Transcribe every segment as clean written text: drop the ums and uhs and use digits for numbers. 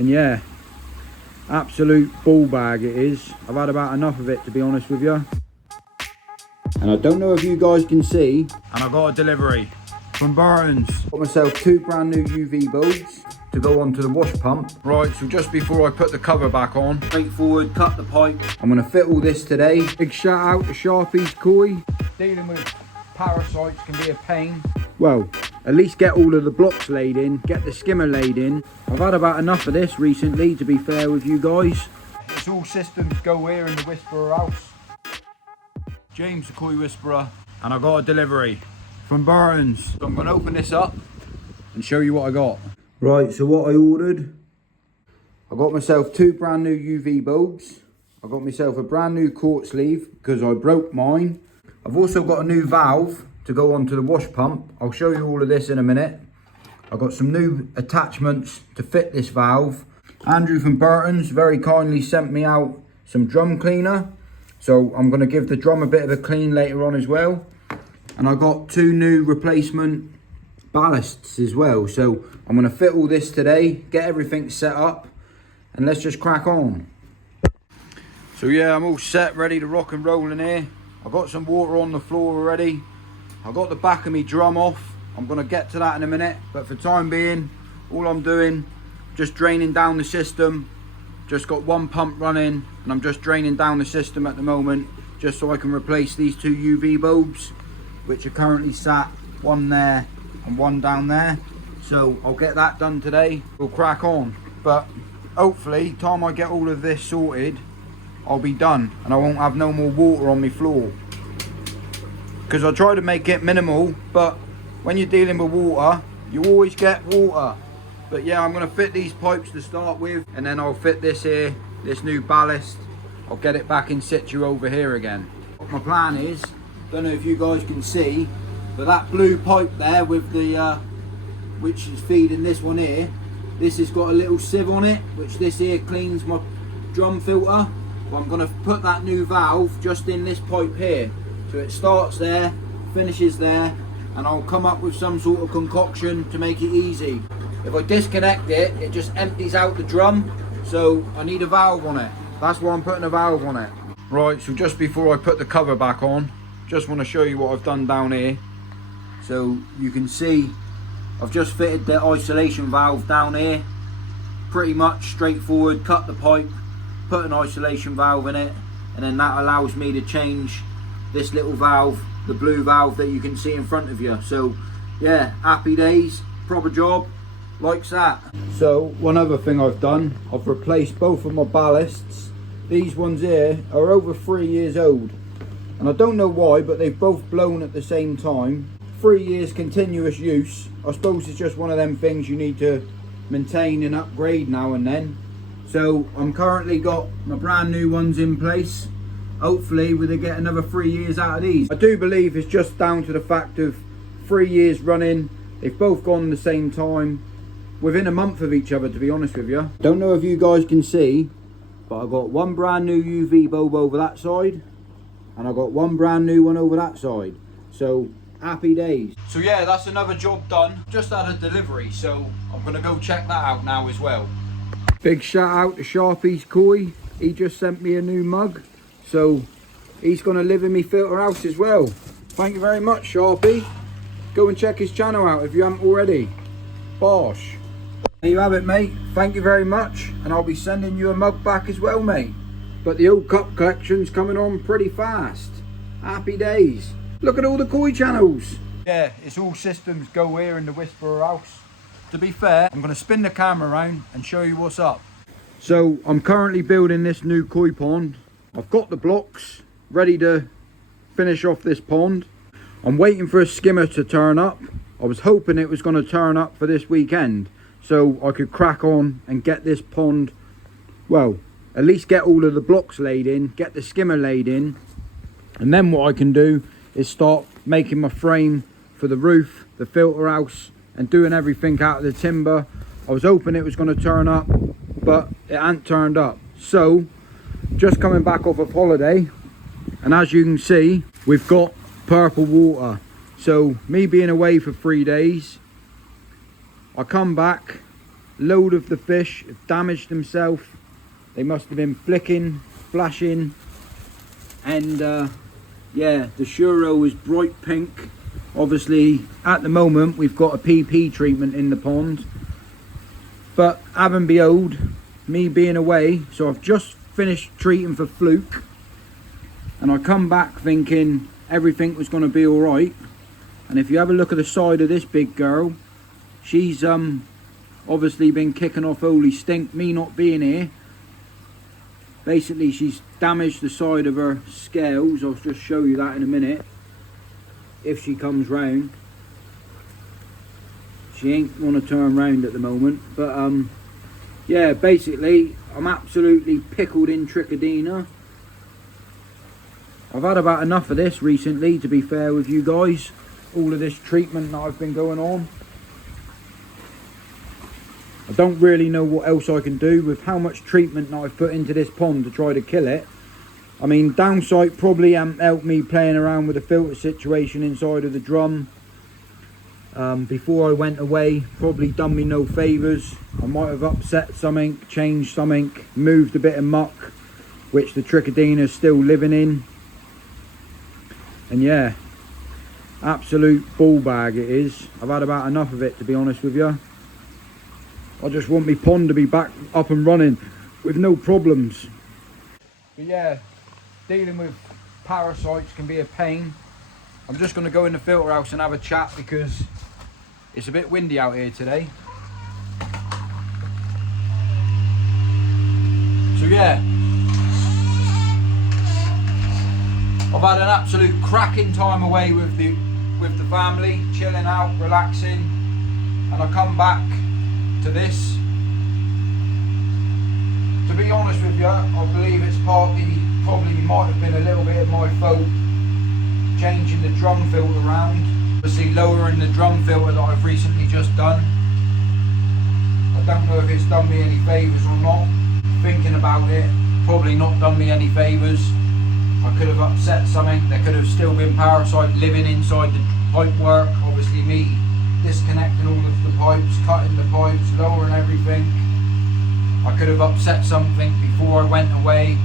And yeah, absolute ball bag it is. I've had about enough of it, to be honest with you. And I don't know if you guys can see, and I got a delivery from Burtons. Got myself 2 brand new UV bulbs to go onto the wash pump. Right, so just before I put the cover back on, straightforward, cut the pipe. I'm gonna fit all this today. Big shout out to Sharpie's Koi. Dealing with parasites can be a pain. Well, at least get all of the blocks laid in, get the skimmer laid in. I've had about enough of this recently, to be fair with you guys. It's all systems go here in the Whisperer house. James the Koi Whisperer, and I got a delivery from Burtons. So I'm gonna open this up and show you what I got. Right, so what I ordered, I got myself 2 brand new UV bulbs. I got myself a brand new quart sleeve because I broke mine. I've also got a new valve to go onto the wash pump. I'll show you all of this in a minute. I've got some new attachments to fit this valve. Andrew from Burtons very kindly sent me out some drum cleaner. So I'm going to give the drum a bit of a clean later on as well. And I got 2 new replacement ballasts as well. So I'm going to fit all this today, get everything set up, and let's just crack on. So yeah, I'm all set, ready to rock and roll in here. I've got some water on the floor already. I've got the back of my drum off. I'm going to get to that in a minute, but for time being, all I'm doing, just draining down the system. Just got 1 pump running, and I'm just draining down the system at the moment, just so I can replace these 2 UV bulbs, which are currently sat, 1 there and 1 down there. So I'll get that done today. We'll crack on, but hopefully, time I get all of this sorted, I'll be done, and I won't have no more water on my floor. Because I try to make it minimal, but when you're dealing with water, you always get water. But yeah, I'm going to fit these pipes to start with, and then I'll fit this here, this new ballast. I'll get it back in situ over here again. What my plan is, don't know if you guys can see, but that blue pipe there with the, which is feeding this one here, this has got a little sieve on it, which this here cleans my drum filter. Well, I'm going to put that new valve just in this pipe here. So it starts there, finishes there, and I'll come up with some sort of concoction to make it easy. If I disconnect it, it just empties out the drum, so I need a valve on it. That's why I'm putting a valve on it. Right, so just before I put the cover back on, just want to show you what I've done down here. So you can see I've just fitted the isolation valve down here. Pretty much straightforward, cut the pipe, put an isolation valve in it, and then that allows me to change this little valve, the blue valve that you can see in front of you. So yeah, happy days, proper job, likes that. So one other thing I've done, I've replaced both of my ballasts. These ones here are over 3 years old, and I don't know why, but they've both blown at the same time. 3 years continuous use. I suppose it's just one of them things you need to maintain and upgrade now and then. So I'm currently got my brand new ones in place. Hopefully we'll get another 3 years out of these. I do believe it's just down to the fact of 3 years running. They've both gone the same time, within a month of each other, to be honest with you. Don't know if you guys can see, but I've got 1 brand new UV bulb over that side, and I've got 1 brand new one over that side. So happy days. So yeah, that's another job done. Just had a delivery, so I'm gonna go check that out now as well. Big shout out to Sharpie's Koi. He just sent me a new mug, so he's gonna live in me filter house as well. Thank you very much, Sharpie. Go and check his channel out if you haven't already. Bosh. There you have it, mate. Thank you very much, and I'll be sending you a mug back as well, mate. But the old cup collection's coming on pretty fast. Happy days. Look at all the Koi channels. Yeah, it's all systems go here in the Whisperer house. To be fair, I'm going to spin the camera around and show you what's up. So I'm currently building this new koi pond. I've got the blocks ready to finish off this pond. I'm waiting for a skimmer to turn up. I was hoping it was going to turn up for this weekend, so I could crack on and get this pond, well, at least get all of the blocks laid in, get the skimmer laid in, and then what I can do is start making my frame for the roof, the filter house, and doing everything out of the timber. I was hoping it was going to turn up, but it ain't turned up. So just coming back off of holiday, and as you can see, we've got purple water. So me being away for 3 days, I come back, load of the fish have damaged themselves. They must have been flicking, flashing, and yeah, the Shuro is bright pink. Obviously at the moment we've got a PP treatment in the pond, but haven't behold, me being away, so I've just finished treating for fluke, and I come back thinking everything was going to be alright. And if you have a look at the side of this big girl, she's obviously been kicking off holy stink, me not being here. Basically she's damaged the side of her scales. I'll just show you that in a minute if she comes round. She ain't want to turn round at the moment, but yeah, basically I'm absolutely pickled in trichodina. I've had about enough of this recently, to be fair with you guys. All of this treatment that I've been going on. I don't really know what else I can do with how much treatment that I've put into this pond to try to kill it. I mean, downside probably hasn't helped me playing around with the filter situation inside of the drum. Before I went away, probably done me no favours. I might have upset something, changed something, moved a bit of muck, which the trichodina is still living in. And yeah, absolute ball bag it is. I've had about enough of it, to be honest with you. I just want my pond to be back up and running with no problems. But yeah, dealing with parasites can be a pain. I'm just going to go in the filter house and have a chat because it's a bit windy out here today. So yeah, I've had an absolute cracking time away with the family, chilling out, relaxing, and I come back to this. To be honest with you, I believe it's probably might have been a little bit of my fault changing the drum filter around. Obviously lowering the drum filter that I've recently just done. I don't know if it's done me any favours or not. Thinking about it, probably not done me any favours. I could have upset something. There could have still been parasite living inside the pipe work. Obviously me disconnecting all of the pipes, cutting the pipes, lowering everything. I could have upset something before I went away.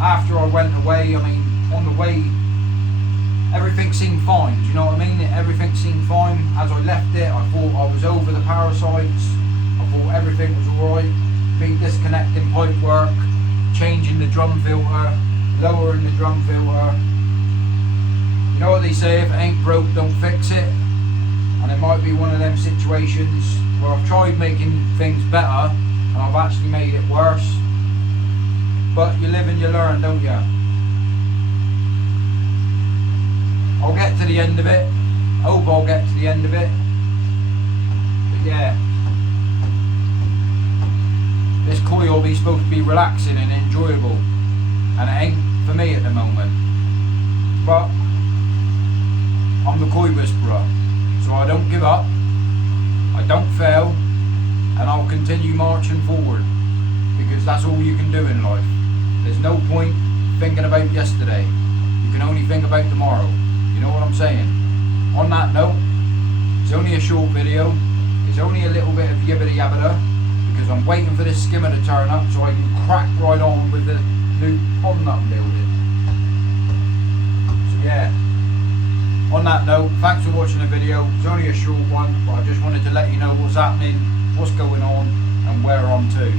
After I went away, I mean, on the way, everything seemed fine. Do you know what I mean? Everything seemed fine. As I left it, I thought I was over the parasites. I thought everything was alright. Me disconnecting pipe work, changing the drum filter, lowering the drum filter. You know what they say, if it ain't broke, don't fix it. And it might be one of them situations where I've tried making things better and I've actually made it worse. But you live and you learn, don't you? I'll get to the end of it. I hope I'll get to the end of it. But yeah, this koi hobby is supposed to be relaxing and enjoyable, and it ain't for me at the moment. But I'm the koi whisperer, so I don't give up, I don't fail, and I'll continue marching forward, because that's all you can do in life. There's no point thinking about yesterday. You can only think about tomorrow. You know what I'm saying? On that note, it's only a short video. It's only a little bit of yibbity yabbada, because I'm waiting for this skimmer to turn up so I can crack right on with the new pond that I'm building. So yeah, on that note, thanks for watching the video. It's only a short one, but I just wanted to let you know what's happening, what's going on, and where I'm to.